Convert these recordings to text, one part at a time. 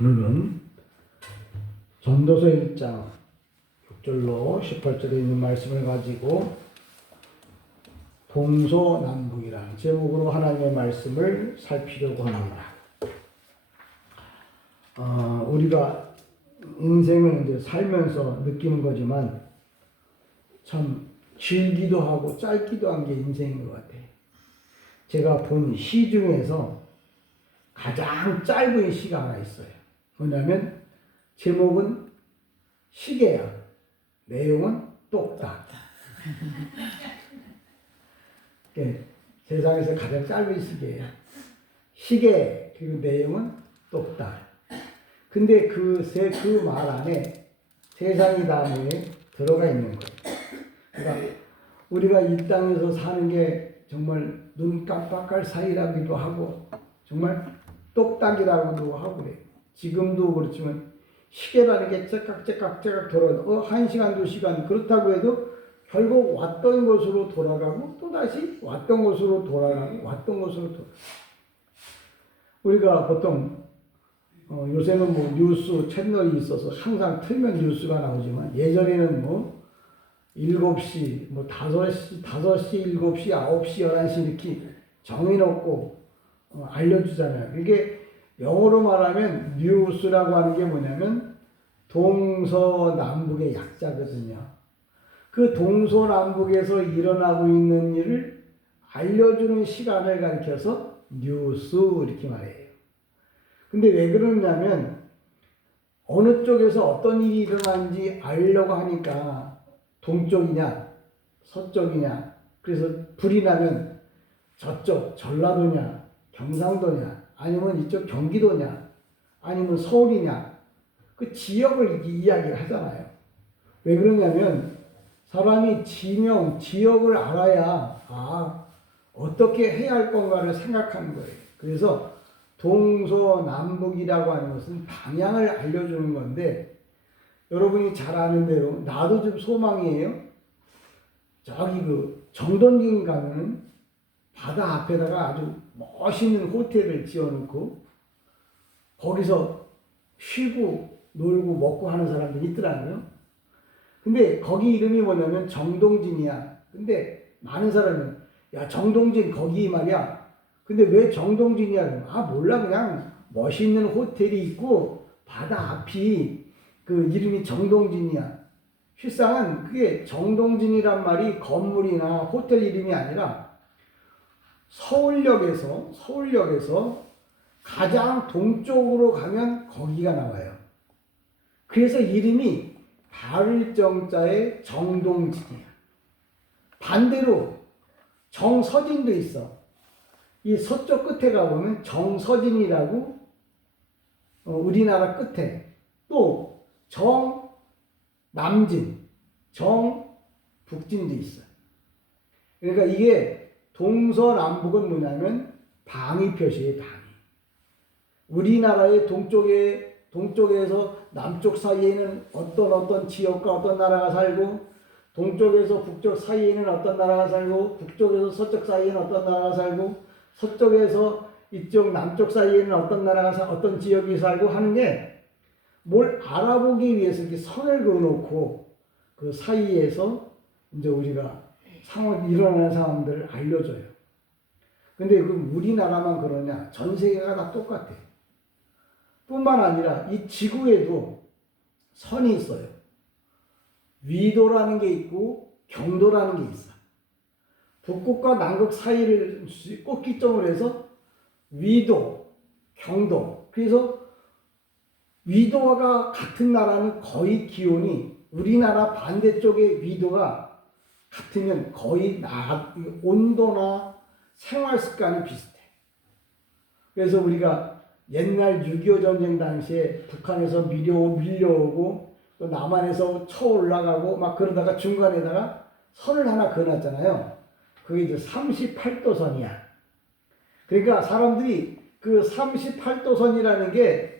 오늘은 전도서 1장 6절로 18절에 있는 말씀을 가지고 동서남북이라는 제목으로 하나님의 말씀을 살피려고 합니다. 우리가 인생을 이제 살면서 느끼는 거지만 참 길기도 하고 짧기도 한 게 인생인 것 같아요. 제가 본 시 중에서 가장 짧은 시가 하나 있어요. 뭐냐면 제목은 시계야. 내용은 똑딱. 세상에서 가장 짧은 시계야. 시계 그리고 내용은 똑딱. 근데 그 말 안에 세상이 단어에 들어가 있는 거예요. 그러니까 우리가 이 땅에서 사는 게 정말 눈 깜빡할 사이라기도 하고 정말 똑딱이라고도 하고 그래요. 지금도 그렇지만 시계라는 게 째깍째깍 돌아가고 1시간, 2시간 그렇다고 해도 결국 왔던 곳으로 돌아가고 또다시 왔던 곳으로 돌아가고 왔던 곳으로 돌아가고. 우리가 보통 요새는 뭐 뉴스 채널이 있어서 항상 틀면 뉴스가 나오지만 예전에는 7시, 5시, 7시, 9시, 11시 이렇게 정해놓고 알려주잖아요. 이게 영어로 말하면 뉴스라고 하는 게 뭐냐면 동서남북의 약자거든요. 그 동서남북에서 일어나고 있는 일을 알려주는 시간을 가리켜서 뉴스 이렇게 말해요. 근데 왜 그러냐면 어느 쪽에서 어떤 일이 일어나는지 알려고 하니까 동쪽이냐 서쪽이냐 그래서 불이 나면 저쪽 전라도냐 경상도냐 아니면 이쪽 경기도냐 아니면 서울이냐 그 지역을 이야기를 하잖아요. 왜 그러냐면 사람이 지역을 알아야 어떻게 해야 할 건가를 생각하는 거예요. 그래서 동서남북이라고 하는 것은 방향을 알려주는 건데 여러분이 잘 아는 대로 나도 좀 소망이에요. 저기 그 정동진 가면은 바다 앞에다가 아주 멋있는 호텔을 지어놓고 거기서 쉬고 놀고 먹고 하는 사람들이 있더라고요. 근데 거기 이름이 뭐냐면 정동진이야. 근데 많은 사람은 야 정동진 거기 말이야. 근데 왜 정동진이야? 몰라 그냥 멋있는 호텔이 있고 바다 앞이 그 이름이 정동진이야. 실상은 그게 정동진이란 말이 건물이나 호텔 이름이 아니라 서울역에서 가장 동쪽으로 가면 거기가 나와요. 그래서 이름이 달을 정자의 정동진이야. 반대로 정서진도 있어. 이 서쪽 끝에 가보면 정서진이라고 우리나라 끝에 또 정남진, 정북진도 있어요. 그러니까 이게 동서남북은 뭐냐면 방위 표시예요. 방위. 우리나라의 동쪽에서 남쪽 사이에는 어떤 지역과 어떤 나라가 살고 동쪽에서 북쪽 사이에는 어떤 나라가 살고 북쪽에서 서쪽 사이에는 어떤 나라가 살고 서쪽에서 이쪽 남쪽 사이에는 어떤 지역이 살고 하는 게 뭘 알아보기 위해서 이렇게 선을 그어놓고 그 사이에서 이제 우리가 일어나는 상황들을 알려줘요. 근데 그 우리나라만 그러냐? 전 세계가 다 똑같아. 뿐만 아니라 이 지구에도 선이 있어요. 위도라는 게 있고 경도라는 게 있어. 북극과 남극 사이를 꼭 기점으로 해서 위도, 경도. 그래서 위도가 같은 나라는 거의 기온이 우리나라 반대쪽의 위도가 같으면 거의 온도나 생활 습관이 비슷해. 그래서 우리가 옛날 6.25 전쟁 당시에 북한에서 밀려오고 또 남한에서 쳐 올라가고 막 그러다가 중간에다가 선을 하나 그어놨잖아요. 그게 이제 38도 선이야. 그러니까 사람들이 그 38도 선이라는 게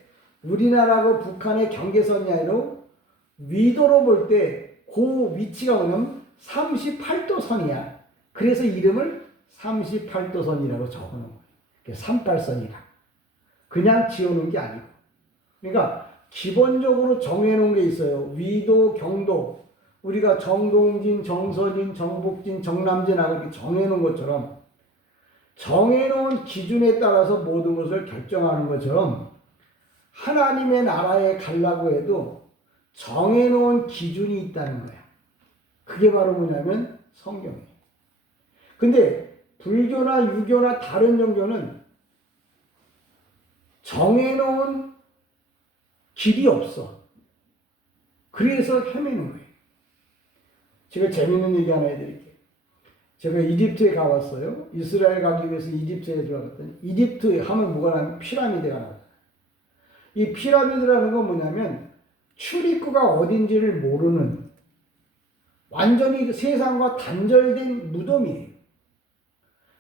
우리나라하고 북한의 경계선이 아니라 위도로 볼 때 그 위치가 뭐냐면 38도 선이야. 그래서 이름을 38도 선이라고 적어놓은 거예요. 38선이라. 그냥 지어놓은 게 아니고. 그러니까 기본적으로 정해놓은 게 있어요. 위도, 경도. 우리가 정동진, 정서진, 정복진, 정남진 이렇게 정해놓은 것처럼 정해놓은 기준에 따라서 모든 것을 결정하는 것처럼 하나님의 나라에 가려고 해도 정해놓은 기준이 있다는 거야. 그게 바로 뭐냐면 성경이에요. 근데 불교나 유교나 다른 종교는 정해놓은 길이 없어. 그래서 헤매는 거예요. 제가 재밌는 얘기 하나 해드릴게요. 제가 이집트에 가봤어요. 이스라엘 가기 위해서 이집트에 들어갔더니 이집트 하면 뭐가 나면 피라미드가 나와요. 이 피라미드라는 건 뭐냐면 출입구가 어딘지를 모르는 완전히 세상과 단절된 무덤이에요.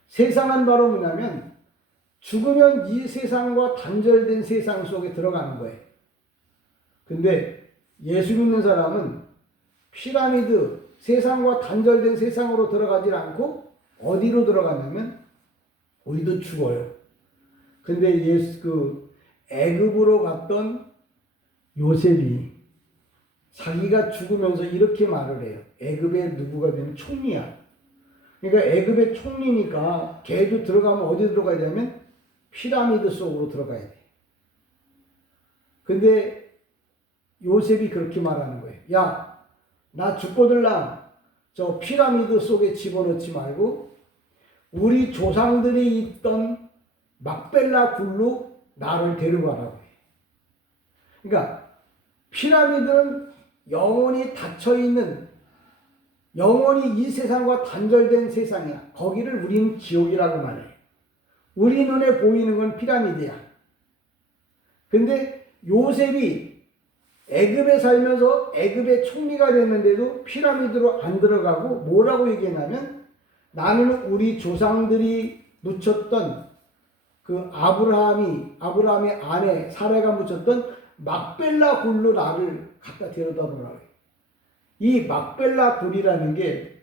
세상은 바로 뭐냐면 죽으면 이 세상과 단절된 세상 속에 들어가는 거예요. 근데 예수 믿는 사람은 피라미드, 세상과 단절된 세상으로 들어가지 않고 어디로 들어가냐면 우리도 죽어요. 근데 애굽으로 갔던 요셉이 자기가 죽으면서 이렇게 말을 해요. 애굽의 누구가 되면 총리야. 그러니까 애굽의 총리니까 걔도 들어가면 어디 들어가야 되냐면 피라미드 속으로 들어가야 돼. 근데 요셉이 그렇게 말하는 거예요. 야, 나 죽고들랑 저 피라미드 속에 집어넣지 말고 우리 조상들이 있던 막벨라 굴로 나를 데려가라고 해. 그러니까 피라미드는 영원히 닫혀있는, 영원히 이 세상과 단절된 세상이야. 거기를 우리는 지옥이라고 말해. 우리 눈에 보이는 건 피라미드야. 근데 요셉이 애굽에 살면서 애굽의 총리가 됐는데도 피라미드로 안 들어가고 뭐라고 얘기했냐면 나는 우리 조상들이 묻혔던 그 아브라함의 아내 사라가 묻혔던 막벨라 굴로 나를 갖다 데려다 놓으라고 해요. 이 막벨라 굴이라는 게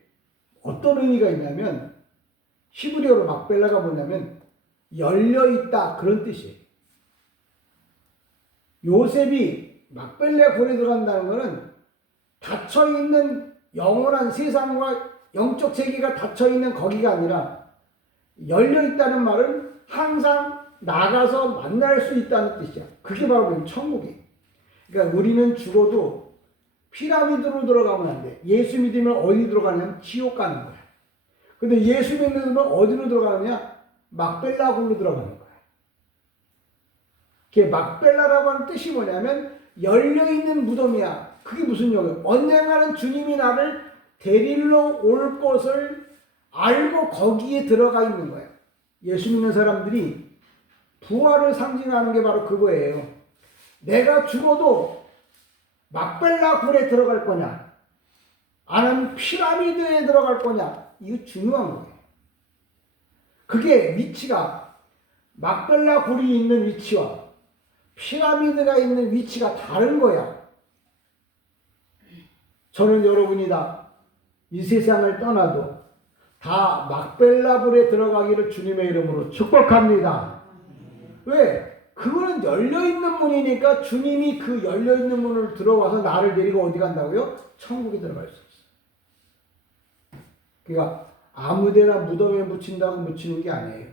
어떤 의미가 있냐면 히브리어로 막벨라가 뭐냐면 열려있다 그런 뜻이에요. 요셉이 막벨라 굴에 들어간다는 것은 닫혀있는 영원한 세상과 영적 세계가 닫혀있는 거기가 아니라 열려있다는 말은 항상 나가서 만날 수 있다는 뜻이야. 그게 바로 천국이에요. 그러니까 우리는 죽어도 피라미드로 들어가면 안 돼. 예수 믿으면 어디 들어가냐면 지옥 가는 거야. 근데 예수 믿으면 어디로 들어가느냐? 막벨라 굴로 들어가는 거야. 그게 막벨라라고 하는 뜻이 뭐냐면 열려있는 무덤이야. 그게 무슨 얘기예요? 언젠가는 주님이 나를 데리러 올 것을 알고 거기에 들어가 있는 거야. 예수 믿는 사람들이 부활을 상징하는 게 바로 그거예요. 내가 죽어도 막벨라 굴에 들어갈 거냐? 아니면 피라미드에 들어갈 거냐? 이거 중요한 거예요. 그게 위치가 막벨라 굴이 있는 위치와 피라미드가 있는 위치가 다른 거야. 저는 여러분이 다 이 세상을 떠나도 다 막벨라 굴에 들어가기를 주님의 이름으로 축복합니다. 왜? 그거는 열려있는 문이니까 주님이 그 열려있는 문을 들어와서 나를 데리고 어디 간다고요? 천국에 들어갈 수 있어요. 그러니까 아무데나 무덤에 묻힌다고 묻히는 게 아니에요.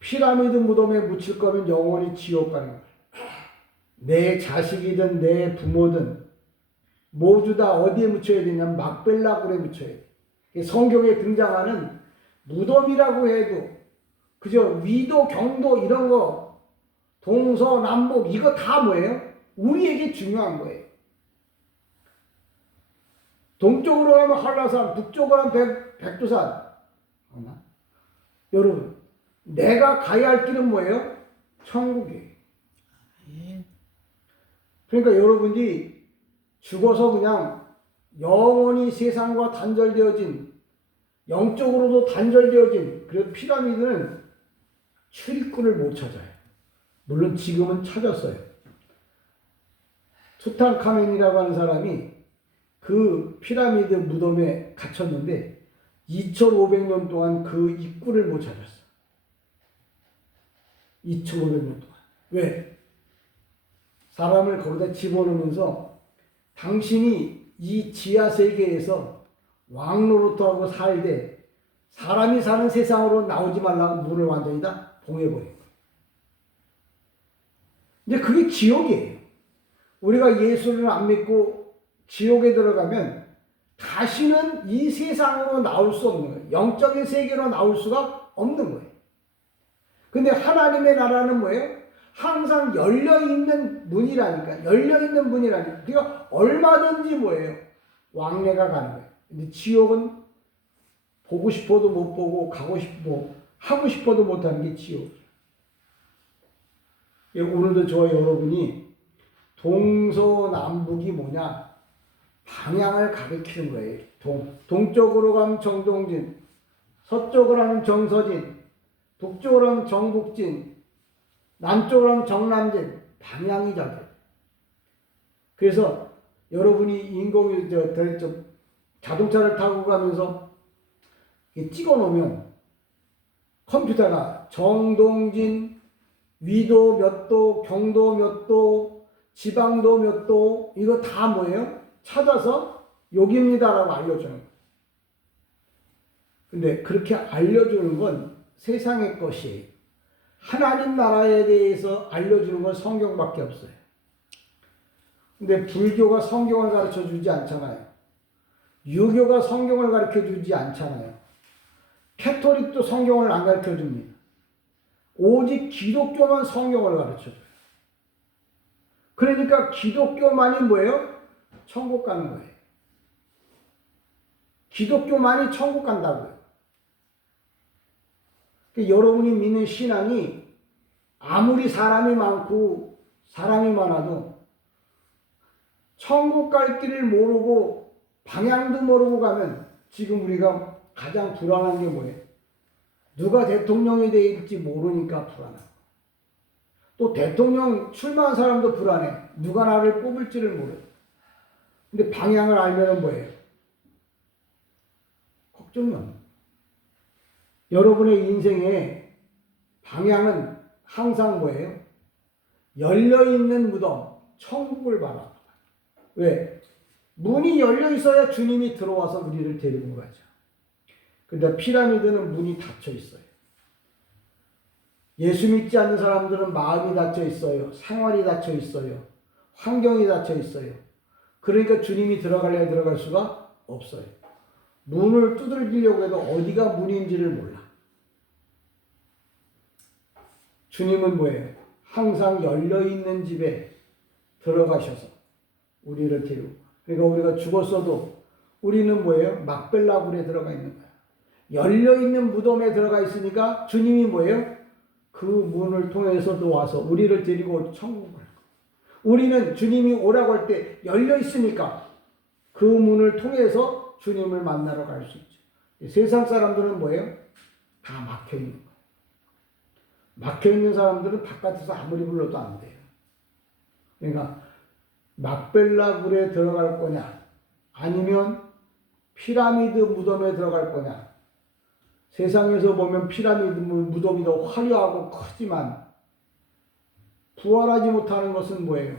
피라미드 무덤에 묻힐 거면 영원히 지옥 가는 거예요. 내 자식이든 내 부모든 모두 다 어디에 묻혀야 되냐면 막벨라 굴에 묻혀야 돼. 성경에 등장하는 무덤이라고 해도 그저 위도 경도 이런 거 동서남북 이거 다 뭐예요? 우리에게 중요한 거예요. 동쪽으로 가면 한라산, 북쪽으로 가면 백두산. 여러분, 내가 가야 할 길은 뭐예요? 천국이에요. 그러니까 여러분이 죽어서 그냥 영원히 세상과 단절되어진, 영적으로도 단절되어진, 그래서 피라미드는 출입구를 못 찾아요. 물론 지금은 찾았어요. 투탕카멘이라고 하는 사람이 그 피라미드 무덤에 갇혔는데 2500년 동안 그 입구를 못 찾았어. 2500년 동안. 왜? 사람을 거기다 집어넣으면서 당신이 이 지하 세계에서 왕노릇하고 살되 사람이 사는 세상으로 나오지 말라고 문을 완전히 다 봉해버린 거예요. 이제 그게 지옥이에요. 우리가 예수를 안 믿고 지옥에 들어가면 다시는 이 세상으로 나올 수 없는 거예요. 영적인 세계로 나올 수가 없는 거예요. 근데 하나님의 나라는 뭐예요? 항상 열려있는 문이라니까. 열려있는 문이라니까. 그러니까 얼마든지 뭐예요? 왕래가 가는 거예요. 근데 지옥은 보고 싶어도 못 보고 가고 싶고 하고 싶어도 못하는 게 지옥이에요. 오늘도 저와 여러분이 동서남북이 뭐냐? 방향을 가리키는 거예요. 동쪽으로 가면 정동진, 서쪽으로 가면 정서진, 북쪽으로 가면 정북진, 남쪽으로 가면 정남진. 방향이 잡혀요. 그래서 여러분이 자동차를 타고 가면서 찍어 놓으면 컴퓨터가 정동진, 위도 몇 도, 경도 몇 도, 지방도 몇 도, 이거 다 뭐예요? 찾아서 여기입니다라고 알려주는 거예요. 근데 그렇게 알려주는 건 세상의 것이에요. 하나님 나라에 대해서 알려주는 건 성경밖에 없어요. 근데 불교가 성경을 가르쳐 주지 않잖아요. 유교가 성경을 가르쳐 주지 않잖아요. 캐토릭도 성경을 안 가르쳐 줍니다. 오직 기독교만 성경을 가르쳐 줘요. 그러니까 기독교만이 뭐예요? 천국 가는 거예요. 기독교만이 천국 간다고요. 그러니까 여러분이 믿는 신앙이 아무리 사람이 많고 사람이 많아도 천국 갈 길을 모르고 방향도 모르고 가면 지금 우리가 가장 불안한 게 뭐예요? 누가 대통령이 될지 모르니까 불안하고, 또 대통령 출마한 사람도 불안해. 누가 나를 뽑을지를 모르고. 근데 방향을 알면은 뭐예요? 걱정이 없는 거예요. 여러분의 인생의 방향은 항상 뭐예요? 열려있는 무덤, 천국을 바라봐. 왜? 문이 열려 있어야 주님이 들어와서 우리를 데리고 가죠. 근데 피라미드는 문이 닫혀 있어요. 예수 믿지 않는 사람들은 마음이 닫혀 있어요. 생활이 닫혀 있어요. 환경이 닫혀 있어요. 그러니까 주님이 들어가려야 들어갈 수가 없어요. 문을 두들기려고 해도 어디가 문인지를 몰라. 주님은 뭐예요? 항상 열려있는 집에 들어가셔서 우리를 데리고. 그러니까 우리가 죽었어도 우리는 뭐예요? 막벨라굴에 들어가 있는 거야. 열려있는 무덤에 들어가 있으니까 주님이 뭐예요? 그 문을 통해서도 와서 우리를 데리고 천국을 갈 거예요. 우리는 주님이 오라고 할 때 열려 있으니까 그 문을 통해서 주님을 만나러 갈 수 있죠. 세상 사람들은 뭐예요? 다 막혀 있는 거예요. 막혀 있는 사람들은 바깥에서 아무리 불러도 안 돼요. 그러니까 막벨라굴에 들어갈 거냐, 아니면 피라미드 무덤에 들어갈 거냐. 세상에서 보면 피라미드 무덤이 더 화려하고 크지만 부활하지 못하는 것은 뭐예요?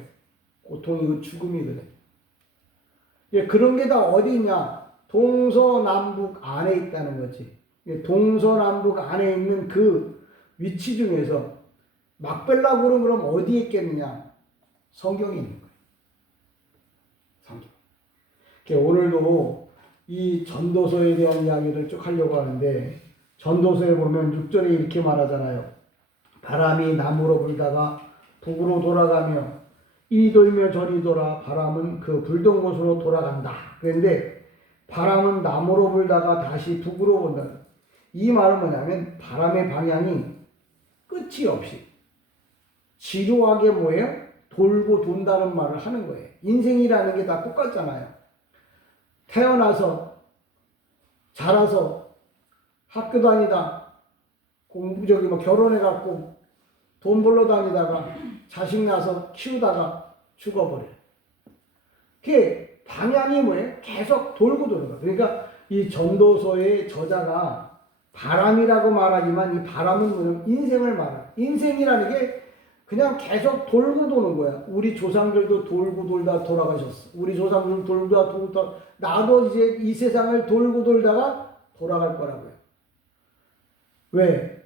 고통이고 죽음이거든요. 그런 게 다 어디 있냐? 동서남북 안에 있다는 거지. 동서남북 안에 있는 그 위치 중에서 막벨라굴은 그럼 어디에 있겠느냐? 성경이 있는 거예요. 성경. 오늘도 이 전도서에 대한 이야기를 쭉 하려고 하는데, 전도서에 보면 6절에 이렇게 말하잖아요. 바람이 남으로 불다가 북으로 돌아가며 이리 돌며 저리 돌아 바람은 그 불던 곳으로 돌아간다. 그런데 바람은 남으로 불다가 다시 북으로 온다. 이 말은 뭐냐면 바람의 방향이 끝이 없이 지루하게 뭐예요? 돌고 돈다는 말을 하는 거예요. 인생이라는 게 다 똑같잖아요. 태어나서 자라서 학교 다니다 결혼해갖고 돈 벌러 다니다가 자식 낳아서 키우다가 죽어버려요. 그게 방향이 뭐예요? 계속 돌고 돌아가. 그러니까 이 전도서의 저자가 바람이라고 말하지만 이 바람은 뭐냐면 인생을 말해요. 인생이라는 게 그냥 계속 돌고 도는 거야. 우리 조상들도 돌고 돌다 돌아가셨어. 우리 조상들 돌다 돌다 나도 이제 이 세상을 돌고 돌다가 돌아갈 거라고요. 왜?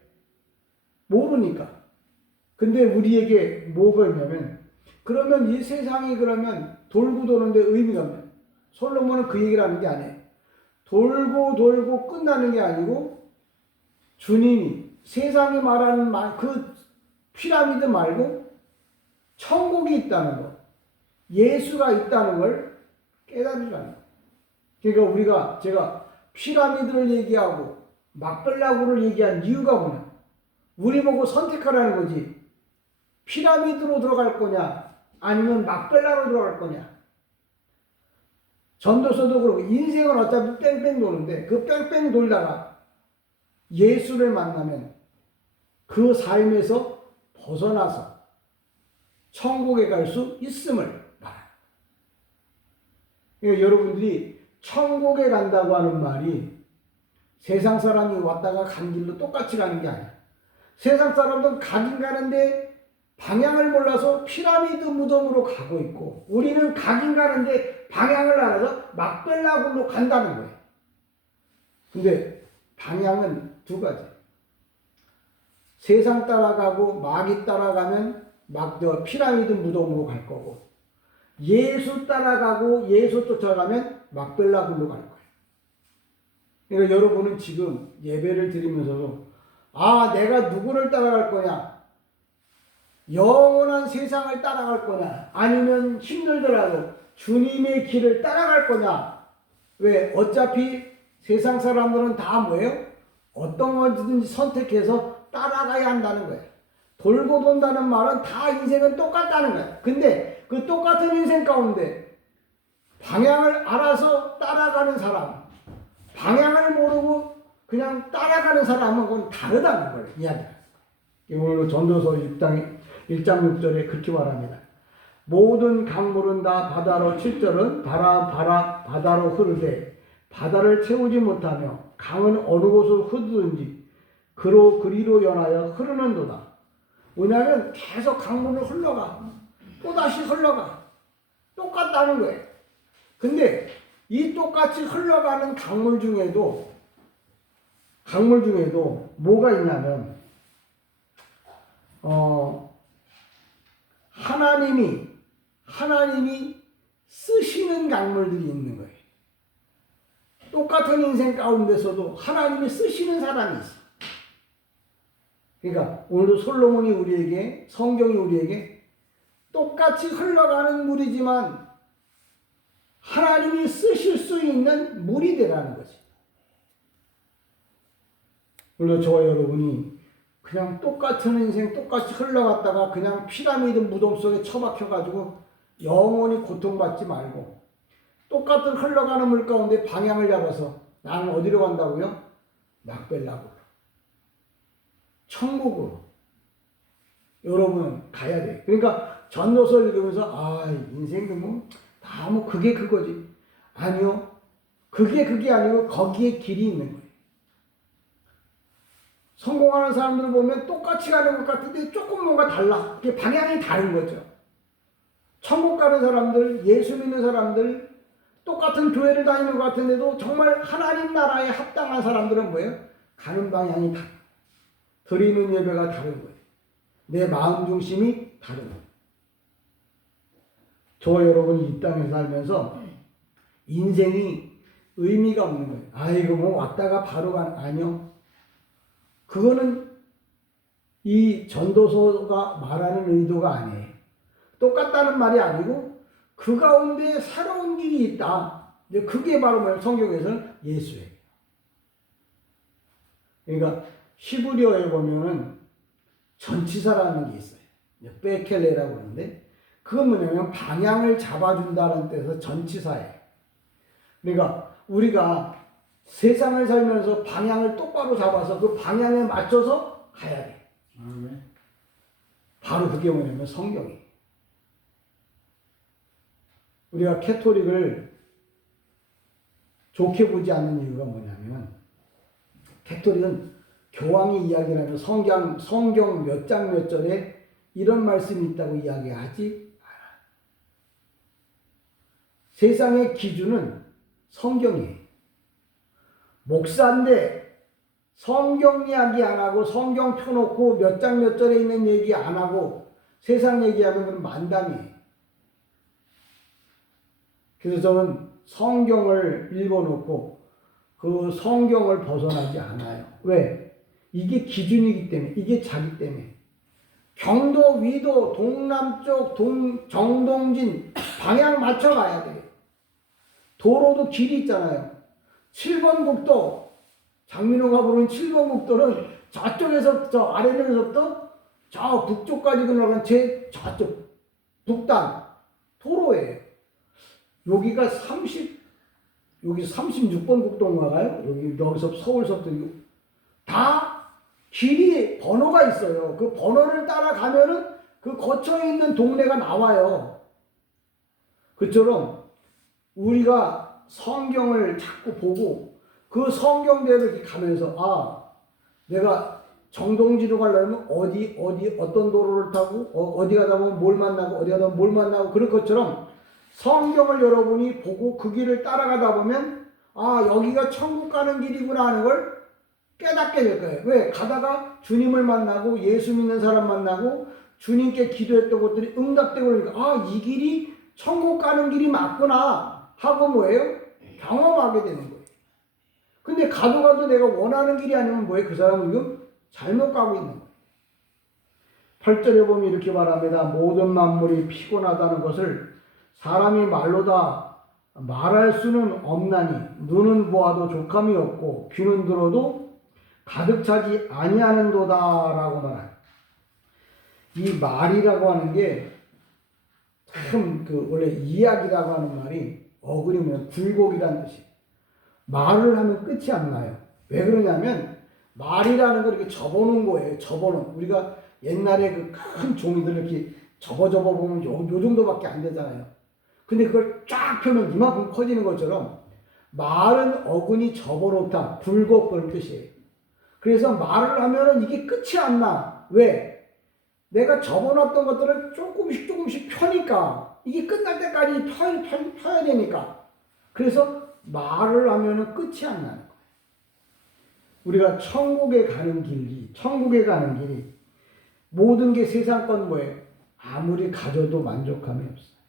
모르니까. 근데 우리에게 뭐가 있냐면 그러면 이 세상이 그러면 돌고 도는데 의미가 없냐? 솔로몬은 그 얘기를 하는 게 아니에요. 돌고 돌고 끝나는 게 아니고 주님이 세상이 말하는 그 피라미드 말고 천국이 있다는 것, 예수가 있다는 걸 깨달으라는 것. 그러니까 제가 피라미드를 얘기하고 막벨라고를 얘기한 이유가 뭐냐? 우리 보고 선택하라는 거지. 피라미드로 들어갈 거냐 아니면 막벨라로 들어갈 거냐. 전도서도 그렇고 인생은 어차피 뺑뺑 도는데 그 뺑뺑 돌다가 예수를 만나면 그 삶에서 벗어나서 천국에 갈 수 있음을 말합니다. 그러니까 여러분들이 천국에 간다고 하는 말이 세상 사람이 왔다가 간 길로 똑같이 가는 게 아니야. 세상 사람들은 가긴 가는데 방향을 몰라서 피라미드 무덤으로 가고 있고 우리는 가긴 가는데 방향을 알아서 막벨라굴로 간다는 거예요. 근데 방향은 두 가지. 세상 따라가고 마귀 따라가면 피라미드 무덤으로 갈 거고 예수 따라가고 예수 쫓아가면 막벨라굴로 갈 거예요. 그러니까 여러분은 지금 예배를 드리면서도 내가 누구를 따라갈 거냐? 영원한 세상을 따라갈 거냐? 아니면 힘들더라도 주님의 길을 따라갈 거냐? 왜? 어차피 세상 사람들은 다 뭐예요? 어떤 것이든지 선택해서 따라가야 한다는 거예요. 돌고 돈다는 말은 다 인생은 똑같다는 거예요. 근데 그 똑같은 인생 가운데 방향을 알아서 따라가는 사람, 방향을 모르고 그냥 따라가는 사람은 그건 다르다는 걸 이야기해요. 오늘 전도서 1장 6절에 그렇게 말합니다. 모든 강물은 다 바다로 7절은 바다로 흐르되 바다를 채우지 못하며 강은 어느 곳으로 흐르든지 그리로 연하여 흐르는도다. 왜냐하면 계속 강물을 흘러가. 또다시 흘러가. 똑같다는 거예요. 근데 이 똑같이 흘러가는 강물 중에도 뭐가 있냐면 하나님이 쓰시는 강물들이 있는 거예요. 똑같은 인생 가운데서도 하나님이 쓰시는 사람이 있어. 그러니까 오늘도 솔로몬이 성경이 우리에게 똑같이 흘러가는 물이지만 하나님이 쓰실 수 있는 물이 되라는 거지. 물론 저와 여러분이 그냥 똑같은 인생 똑같이 흘러갔다가 그냥 피라미드 무덤 속에 처박혀가지고 영원히 고통받지 말고 똑같은 흘러가는 물 가운데 방향을 잡아서 나는 어디로 간다고요? 막벨라고 천국으로 여러분은 가야 돼. 그러니까 전도서 읽으면서 인생도 다 그게 그거지. 아니요. 그게 아니고 거기에 길이 있는 거예요. 성공하는 사람들을 보면 똑같이 가는 것 같은데 조금 뭔가 달라. 그게 방향이 다른 거죠. 천국 가는 사람들, 예수 믿는 사람들, 똑같은 교회를 다니는 것 같은데도 정말 하나님 나라에 합당한 사람들은 뭐예요? 가는 방향이 달라. 드리는 예배가 다른 거예요. 내 마음 중심이 다른 거예요. 저와 여러분이 이 땅에 살면서 인생이 의미가 없는 거예요. 왔다가 바로 아니요. 그거는 이 전도서가 말하는 의도가 아니에요. 똑같다는 말이 아니고 그 가운데 새로운 길이 있다. 그게 바로 성경에서는 예수예요. 그러니까 히브리어에 보면은 전치사라는 게 있어요. 베켈레라고 하는데 그건 뭐냐면 방향을 잡아준다는 뜻에서 전치사예요. 그러니까 우리가 세상을 살면서 방향을 똑바로 잡아서 그 방향에 맞춰서 가야 돼. 바로 그게 뭐냐면 성경이에요. 우리가 캐토릭을 좋게 보지 않는 이유가 뭐냐면 캐토릭은 교황이 이야기를 하면 성경 몇 장 몇 절에 이런 말씀이 있다고 이야기하지 않아요. 세상의 기준은 성경이에요. 목사인데 성경 이야기 안 하고 성경 펴놓고 몇 장 몇 절에 있는 얘기 안 하고 세상 얘기하면 그건 만담이에요. 그래서 저는 성경을 읽어놓고 그 성경을 벗어나지 않아요. 왜? 이게 기준이기 때문에, 이게 자기 때문에. 경도, 위도, 동남쪽, 정동진 방향 맞춰가야 돼요. 도로도 길이 있잖아요. 7번 국도, 장민호가 부른 7번 국도는 저쪽에서, 저 아래쪽에서부터 저 북쪽까지 올라간 저쪽 북단 도로예요. 여기가 36번 국도인가요? 여기서 서울서부터 다 길이 번호가 있어요. 그 번호를 따라가면은 그 거쳐 있는 동네가 나와요. 그처럼 우리가 성경을 자꾸 보고 그 성경대로 이렇게 가면서 내가 정동지로 가려면 어떤 도로를 타고 어디 가다 보면 뭘 만나고 어디 가다 보면 뭘 만나고 그럴 것처럼 성경을 여러분이 보고 그 길을 따라가다 보면 여기가 천국 가는 길이구나 하는 걸 깨닫게 될 거예요. 왜? 가다가 주님을 만나고 예수 믿는 사람 만나고 주님께 기도했던 것들이 응답되고 그러니까 이 길이 천국 가는 길이 맞구나 하고 뭐예요? 경험하게 되는 거예요. 근데 가도 내가 원하는 길이 아니면 뭐예요? 그 사람은 지금 잘못 가고 있는 거예요. 8절에 보면 이렇게 말합니다. 모든 만물이 피곤하다는 것을 사람이 말로다 말할 수는 없나니 눈은 보아도 족함이 없고 귀는 들어도 가득 차지 아니하는도다라고 말합니다. 이 말이라고 하는 게 참 원래 이야기라고 하는 말이 어근이면 굴곡이라는 뜻이에요. 말을 하면 끝이 안 나요. 왜 그러냐면 말이라는 걸 이렇게 접어놓은 거예요. 우리가 옛날에 그 큰 종이들 이렇게 접어 보면 요 정도밖에 안 되잖아요. 근데 그걸 쫙 펴면 이만큼 커지는 것처럼 말은 어근이 접어놓다, 굴곡 그런 뜻이에요. 그래서 말을 하면은 이게 끝이 안 나. 왜? 내가 접어놨던 것들을 조금씩 펴니까 이게 끝날 때까지 펴야 되니까. 그래서 말을 하면은 끝이 안 나는 거예요. 우리가 천국에 가는 길이 모든 게 세상 건 뭐예요? 아무리 가져도 만족함이 없어요.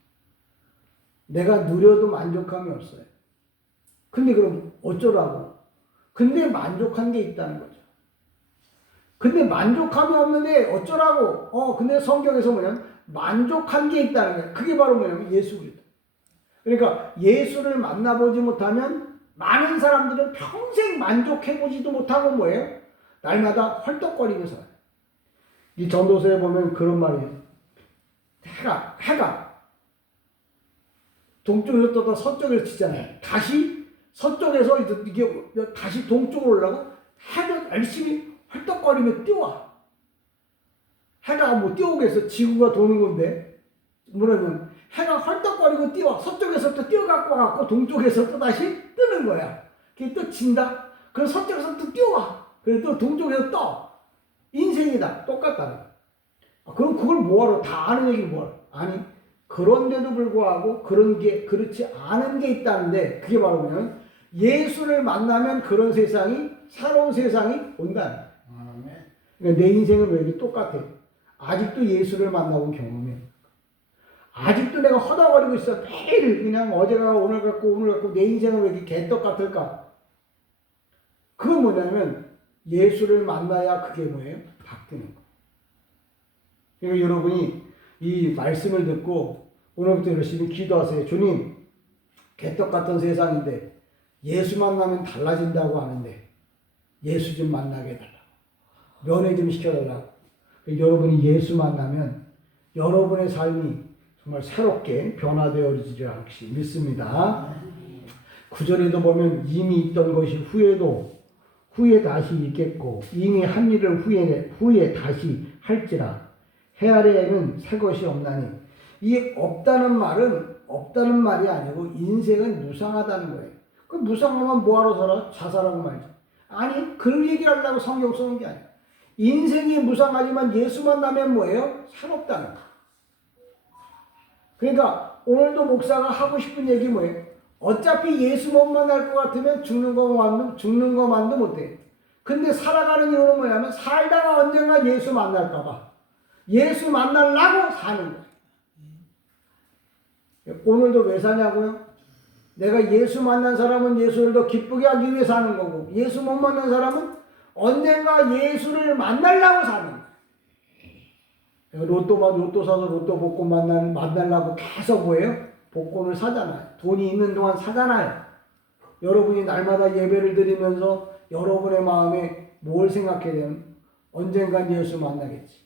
내가 누려도 만족함이 없어요. 근데 그럼 어쩌라고? 근데 만족한 게 있다는 거죠. 근데 만족함이 없는데 어쩌라고? 근데 성경에서 뭐냐면 만족한 게 있다는 거예요. 그게 바로 뭐냐면 예수 그리스도. 그러니까 예수를 만나보지 못하면 많은 사람들은 평생 만족해보지도 못하고 뭐예요? 날마다 헐떡거리고 살아요. 이 전도서에 보면 그런 말이에요. 해가 동쪽에서 떠다 서쪽에서 치잖아요. 다시 서쪽에서 이게 다시 동쪽으로 올라가고 해가 열심히 헐떡거리며 뛰어와. 해가 뭐 뛰어오겠어. 지구가 도는 건데. 뭐냐면 해가 헐떡거리고 뛰어와. 서쪽에서부터 뛰어갖고 와갖고 동쪽에서 또 다시 뜨는 거야. 그게 또 진다. 그래서 서쪽에서 또 뛰어와. 그래서 또 동쪽에서 떠. 인생이다. 똑같다는 거야. 그럼 그걸 뭐하러? 다 아는 얘기를 뭐하러? 아니, 그런데도 불구하고 그런 게 그렇지 않은 게 있다는데 그게 바로 뭐냐면 예수를 만나면 그런 세상이, 새로운 세상이 온다는 거야. 그러니까 내 인생은 왜 이렇게 똑같아? 아직도 예수를 만나본 경험이 없는 거야. 아직도 내가 허다거리고 있어. 매일 그냥 어제가 오늘 같고 내 인생은 왜 이렇게 개떡 같을까? 그건 뭐냐면 예수를 만나야 그게 뭐예요? 바뀌는 거예요. 그러니까 여러분이 이 말씀을 듣고 오늘부터 열심히 기도하세요. 주님, 개떡 같은 세상인데 예수 만나면 달라진다고 하는데 예수 좀 만나게 해달라고. 면회 좀 시켜달라고. 여러분이 예수 만나면 여러분의 삶이 정말 새롭게 변화되어지리라 혹시 믿습니다. 9절에도 보면 이미 있던 것이 후에 다시 있겠고 이미 한 일을 후에 다시 할지라 해 아래에는 새 것이 없나니. 이 없다는 말이 아니고 인생은 무상하다는 거예요. 그 무상하면 뭐하러 살아? 자살하고 말이지. 아니, 그런 얘기를 하려고 성경 쓰는 게 아니야. 인생이 무상하지만 예수 만나면 뭐예요? 산없다는 거. 그러니까 오늘도 목사가 하고 싶은 얘기 뭐예요? 어차피 예수 못 만날 것 같으면 죽는 것만도 못해. 근데 살아가는 이유는 뭐냐면 살다가 언젠가 예수 만날까 봐. 예수 만나려고 사는 거예요. 오늘도 왜 사냐고요? 내가 예수 만난 사람은 예수를 더 기쁘게 하기 위해 사는 거고, 예수 못 만난 사람은 언젠가 예수를 만나려고 사는 거예요. 로또 사서 로또 복권 만나려고 계속 뭐예요? 복권을 사잖아요. 돈이 있는 동안 사잖아요. 여러분이 날마다 예배를 드리면서 여러분의 마음에 뭘 생각해야 되면 언젠간 예수 만나겠지.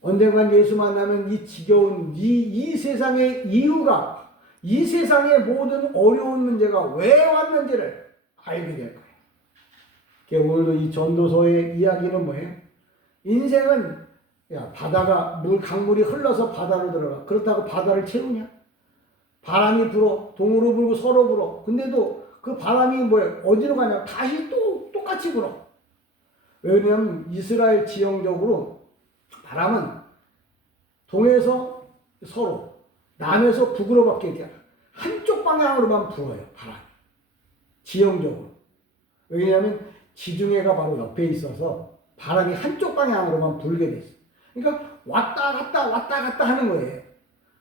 언젠간 예수 만나면 이 지겨운 이 세상의 이유가, 이 세상의 모든 어려운 문제가 왜 왔는지를 알게 될 거예요. 오늘도 이 전도서의 이야기는 뭐예요? 인생은 바다가 강물이 흘러서 바다로 들어가. 그렇다고 바다를 채우냐? 바람이 불어. 동으로 불고 서로 불어. 근데도 그 바람이 뭐예요? 어디로 가냐? 다시 똑같이 불어. 왜냐하면 이스라엘 지형적으로 바람은 동에서 서로, 남에서 북으로 밖에 한쪽 방향으로만 불어요. 바람이. 지형적으로. 왜냐하면 지중해가 바로 옆에 있어서 바람이 한쪽 방향으로만 불게 돼 있어요. 그러니까 왔다 갔다 하는 거예요.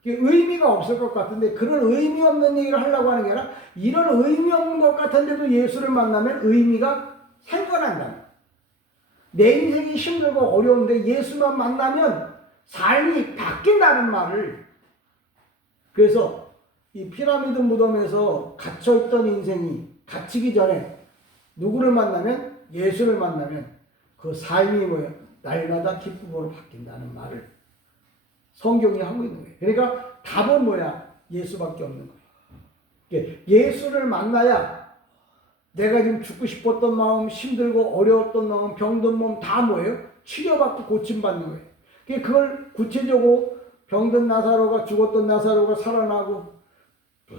의미가 없을 것 같은데 그런 의미 없는 얘기를 하려고 하는 게 아니라 이런 의미 없는 것 같은데도 예수를 만나면 의미가 생겨난다. 내 인생이 힘들고 어려운데 예수만 만나면 삶이 바뀐다는 말을. 그래서 이 피라미드 무덤에서 갇혀있던 인생이 갇히기 전에 누구를 만나면, 예수를 만나면 그 삶이 뭐예요? 날마다 기쁨으로 바뀐다는 말을 성경이 하고 있는 거예요. 그러니까 답은 뭐야? 예수밖에 없는 거예요. 예수를 만나야 내가 지금 죽고 싶었던 마음, 힘들고 어려웠던 마음, 병든 몸 다 뭐예요? 치료받고 고침받는 거예요. 그걸 구체적으로 병든 나사로가, 죽었던 나사로가 살아나고,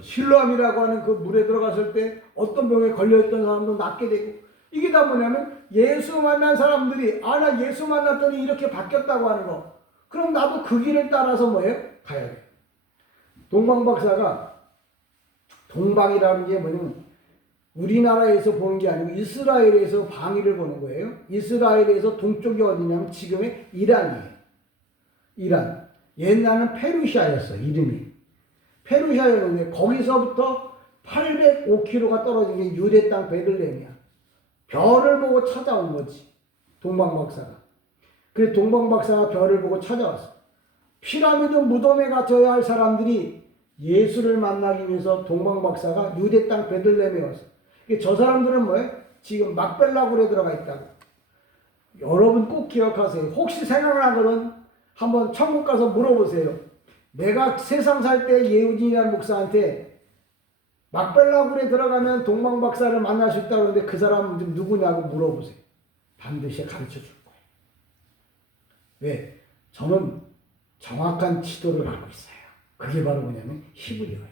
실로암이라고 하는 그 물에 들어갔을 때 어떤 병에 걸려있던 사람도 낫게 되고, 이게 다 뭐냐면 예수 만난 사람들이 나 예수 만났더니 이렇게 바뀌었다고 하는 거. 그럼 나도 그 길을 따라서 뭐예요? 가야 돼. 동방박사가, 동방이라는 게 뭐냐면 우리나라에서 보는 게 아니고 이스라엘에서 방위를 보는 거예요. 이스라엘에서 동쪽이 어디냐면 지금의 이란이에요. 이란. 옛날은 페르시아였어, 이름이. 페르시아였는데 거기서부터 805km가 떨어진 게 유대 땅 베들레헴이야. 별을 보고 찾아온 거지, 동방박사가. 그래서 동방박사가 별을 보고 찾아왔어. 피라미드 무덤에 갇혀야 할 사람들이 예수를 만나기 위해서 동방박사가 유대 땅 베들레헴에 왔어. 저 사람들은 뭐예요? 지금 막벨라굴에 들어가 있다고. 여러분 꼭 기억하세요. 혹시 생각나거든 한번 천국 가서 물어보세요. 내가 세상 살 때 예우진이라는 목사한테 막벨라굴에 들어가면 동방박사를 만날 수 있다고 하는데 그 사람은 좀 누구냐고 물어보세요. 반드시 가르쳐 줄 거예요. 왜? 저는 정확한 지도를 알고 있어요. 그게 바로 뭐냐면 히브리어예요.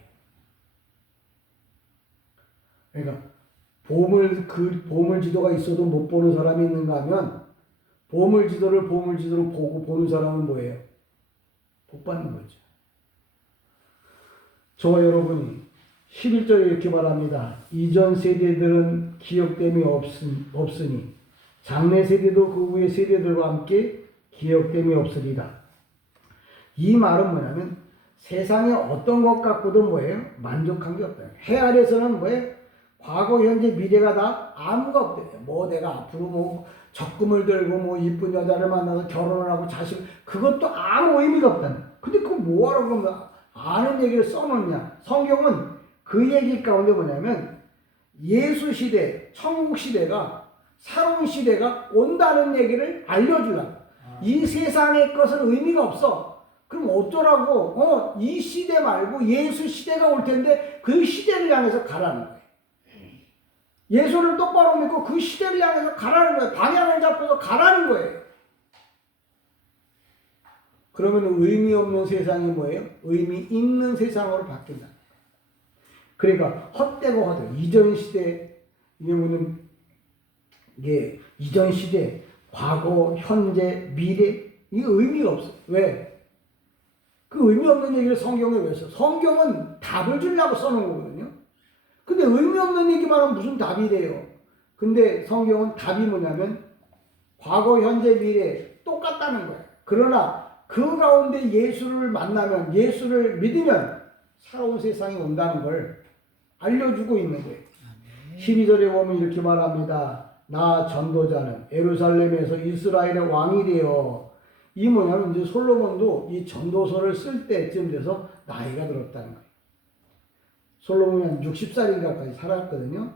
그러니까 보물 지도가 있어도 못 보는 사람이 있는가 하면 보물 지도를 보고 보는 사람은 뭐예요? 복 받는 거죠. 저와 여러분이 11절에 이렇게 말합니다. 이전 세대들은 기억됨이 없으니 장래 세대도 그 후의 세대들과 함께 기억됨이 없으리라. 이 말은 뭐냐면 세상에 어떤 것 갖고도 뭐예요? 만족한 게 없다. 해 아래서는 뭐예요? 과거, 현재, 미래가 다 아무가 없대요. 뭐 내가 앞으로 뭐 적금을 들고 뭐 이쁜 여자를 만나서 결혼을 하고 자식, 그것도 아무 의미가 없다는 거예요. 근데 그거 뭐하러 그러면 아는 얘기를 써놓냐? 성경은 그 얘기 가운데 뭐냐면 예수 시대, 천국 시대가, 새로운 시대가 온다는 얘기를 알려주려고. 이 세상의 것은 의미가 없어. 그럼 어쩌라고? 이 시대 말고 예수 시대가 올 텐데 그 시대를 향해서 가라는 거예요. 예수를 똑바로 믿고 그 시대를 향해서 가라는 거예요. 방향을 잡고서 가라는 거예요. 그러면 의미 없는 세상이 뭐예요? 의미 있는 세상으로 바뀐다. 그러니까 헛되고 헛되고 이전 시대, 이게 이전 시대 과거, 현재, 미래 이 의미가 없어. 왜? 그 의미 없는 얘기를 성경에 왜 써? 성경은 답을 주려고 써놓은 거거든요. 근데 의미 없는 얘기만 하면 무슨 답이 돼요? 근데 성경은 답이 뭐냐면 과거, 현재, 미래 똑같다는 거예요. 그러나 그 가운데 예수를 만나면, 예수를 믿으면 새로운 세상이 온다는 걸 알려주고 있는 거예요. 12절에 보면 이렇게 말합니다. 나 전도자는 예루살렘에서 이스라엘의 왕이 되어, 이 뭐냐면 이제 솔로몬도 이 전도서를 쓸 때쯤 돼서 나이가 들었다는 거예요. 솔로몬이 한 60살인가까지 살았거든요.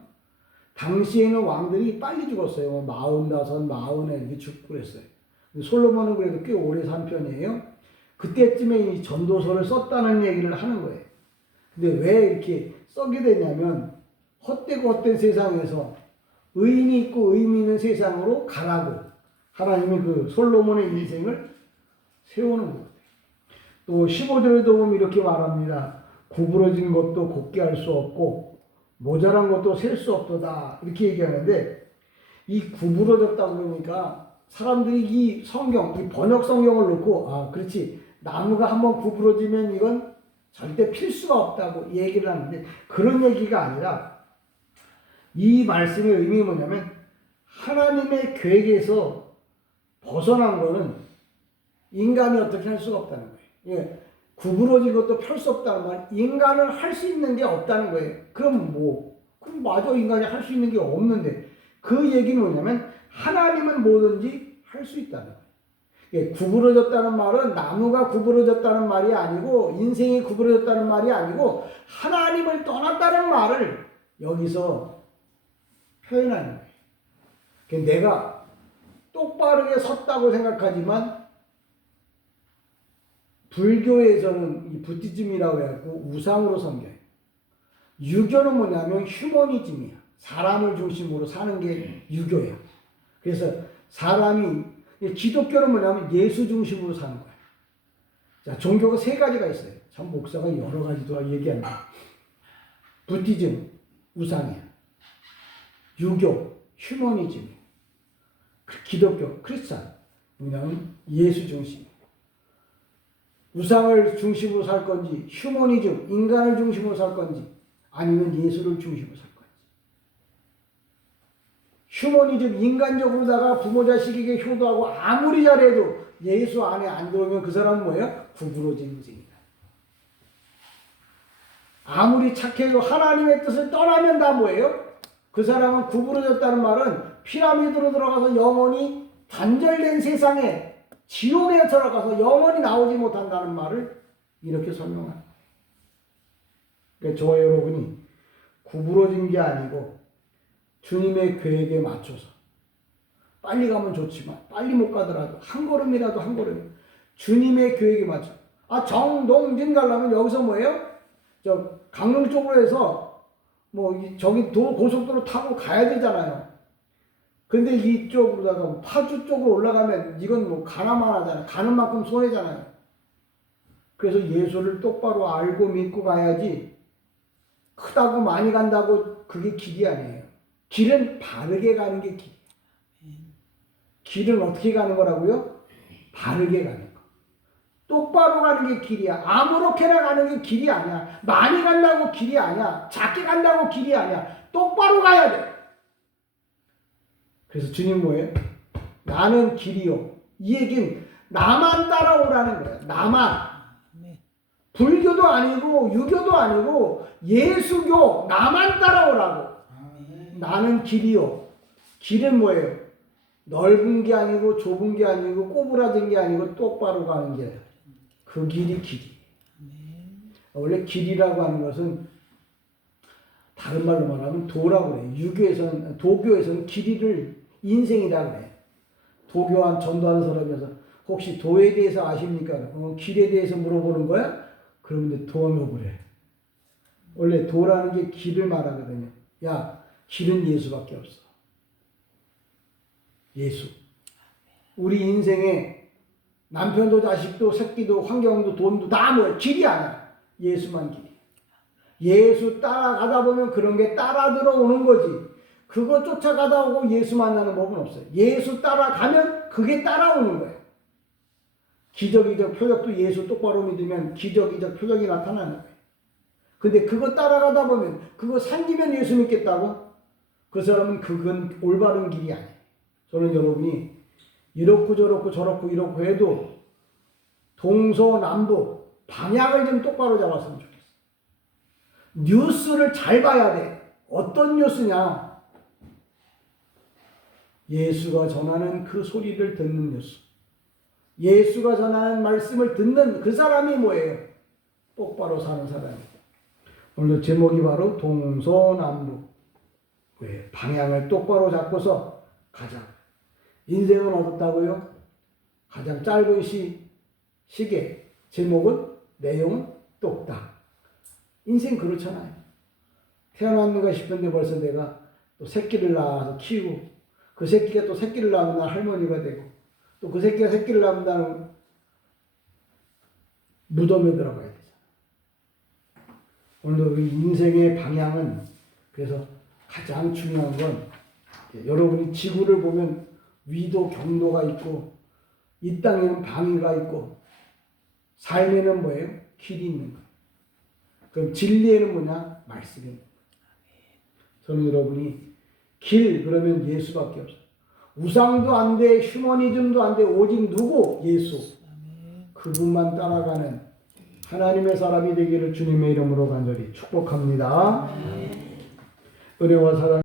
당시에는 왕들이 빨리 죽었어요. 45, 40에 이렇게 죽고 그랬어요. 솔로몬은 그래도 꽤 오래 산 편이에요. 그때쯤에 이 전도서를 썼다는 얘기를 하는 거예요. 근데 왜 이렇게 써게 되냐면 헛되고 헛된 세상에서 의인이 있고 의미 있는 세상으로 가라고 하나님이 그 솔로몬의 인생을 세우는 거예요. 또 15절에도 보면 이렇게 말합니다. 구부러진 것도 곱게 할 수 없고 모자란 것도 셀 수 없도다 이렇게 얘기하는데, 이 구부러졌다 그러니까 사람들이 이 성경, 이 번역 성경을 놓고 아 그렇지 나무가 한번 구부러지면 이건 절대 필 수가 없다고 얘기를 하는데, 그런 얘기가 아니라 이 말씀의 의미가 뭐냐면 하나님의 계획에서 벗어난 거는 인간이 어떻게 할 수가 없다는 거예요. 예, 구부러진 것도 펼 수 없다는 말, 인간은 할 수 있는 게 없다는 거예요. 그럼 뭐? 그럼 마저 인간이 할 수 있는 게 없는데, 그 얘기는 뭐냐면 하나님은 뭐든지 할 수 있다는 거예요. 예, 구부러졌다는 말은 나무가 구부러졌다는 말이 아니고 인생이 구부러졌다는 말이 아니고 하나님을 떠났다는 말을 여기서 표현하는 거예요. 그러니까 내가 똑바르게 섰다고 생각하지만 불교에서는 이 부티즘이라고 해갖고 우상으로 섬겨요. 유교는 뭐냐면 휴머니즘이야. 사람을 중심으로 사는 게 유교야. 그래서 사람이, 기독교는 뭐냐면 예수 중심으로 사는 거야. 자, 종교가 세 가지가 있어요. 참 목사가 여러 가지도 얘기한다. 부티즘, 우상이야. 유교, 휴머니즘. 기독교, 크리스찬, 뭐냐면 예수 중심. 우상을 중심으로 살 건지, 휴머니즘, 인간을 중심으로 살 건지, 아니면 예수를 중심으로 살 건지. 휴머니즘, 인간적으로다가 부모 자식에게 효도하고 아무리 잘해도 예수 안에 안 들어오면 그 사람은 뭐예요? 구부러진 인생이다. 아무리 착해도 하나님의 뜻을 떠나면 다 뭐예요? 그 사람은 구부러졌다는 말은 피라미드로 들어가서 영원히 단절된 세상에 지옥에 들어가서 영원히 나오지 못한다는 말을 이렇게 설명합니다. 그러니까 저와 여러분이 구부러진 게 아니고 주님의 계획에 맞춰서 빨리 가면 좋지만 빨리 못 가더라도 한 걸음이라도 한 걸음 주님의 계획에 맞춰. 정동진 가려면 여기서 뭐예요? 저 강릉 쪽으로 해서 뭐 저기 고속도로 타고 가야 되잖아요. 근데 이쪽으로다가 파주 쪽으로 올라가면 이건 뭐 가나만 하잖아요. 가는 만큼 손해잖아요. 그래서 예수를 똑바로 알고 믿고 가야지, 크다고 많이 간다고 그게 길이 아니에요. 길은 바르게 가는 게 길이에요. 길은 어떻게 가는 거라고요? 바르게 가는 거. 똑바로 가는 게 길이야. 아무렇게나 가는 게 길이 아니야. 많이 간다고 길이 아니야. 작게 간다고 길이 아니야. 똑바로 가야 돼. 그래서 주님 뭐예요? 나는 길이요. 이 얘기는 나만 따라오라는 거야. 나만. 불교도 아니고 유교도 아니고 예수교, 나만 따라오라고. 나는 길이요. 길은 뭐예요? 넓은 게 아니고 좁은 게 아니고 꼬부라진 게 아니고 똑바로 가는 게, 그 길이 길이. 원래 길이라고 하는 것은 다른 말로 말하면 도라고 그래요. 도교에서는 길이를 인생이라고 그래요. 도교한 전도하는 사람이어서 혹시 도에 대해서 아십니까? 길에 대해서 물어보는 거야? 그러면 도는 그래. 원래 도라는 게 길을 말하거든요. 야, 길은 예수밖에 없어. 예수. 우리 인생에 남편도 자식도 새끼도 환경도 돈도 다 뭐야? 길이 아니야. 예수만 길이. 예수 따라가다 보면 그런 게 따라 들어오는 거지. 그거 쫓아가다 오고 예수 만나는 법은 없어요. 예수 따라가면 그게 따라오는 거예요. 기적이적 표적도 예수 똑바로 믿으면 기적이적 표적이 나타나는 거예요. 근데 그거 따라가다 보면 그거 삼기면 예수 믿겠다고? 그 사람은 그건 올바른 길이 아니에요. 저는 여러분이 이렇고 저렇고 저렇고 이렇고 해도 동서남북 방향을 좀 똑바로 잡았으면 좋겠어요. 뉴스를 잘 봐야 돼. 어떤 뉴스냐? 예수가 전하는 그 소리를 듣는 뉴스. 예수가 전하는 말씀을 듣는 그 사람이 뭐예요? 똑바로 사는 사람이에요. 오늘 제목이 바로 동서남북. 왜? 방향을 똑바로 잡고서 가자. 인생은 어떻다고요? 가장 짧은 시계. 제목은 내용은 똑딱. 인생 그렇잖아요. 태어났는가 싶은데 벌써 내가 또 새끼를 낳아서 키우고 그 새끼가 또 새끼를 낳으면 나 할머니가 되고 또 그 새끼가 새끼를 낳으면 나는 무덤에 들어가야 되잖아. 오늘도 우리 인생의 방향은 그래서 가장 중요한 건 여러분이 지구를 보면 위도 경도가 있고 이 땅에는 방위가 있고 삶에는 뭐예요? 길이 있는 거예요. 그럼 진리에는 뭐냐? 말씀입니다. 저는 여러분이 길 그러면 예수밖에 없어요. 우상도 안 돼, 휴머니즘도 안 돼, 오직 누구? 예수. 그분만 따라가는 하나님의 사람이 되기를 주님의 이름으로 간절히 축복합니다. 은혜와 사랑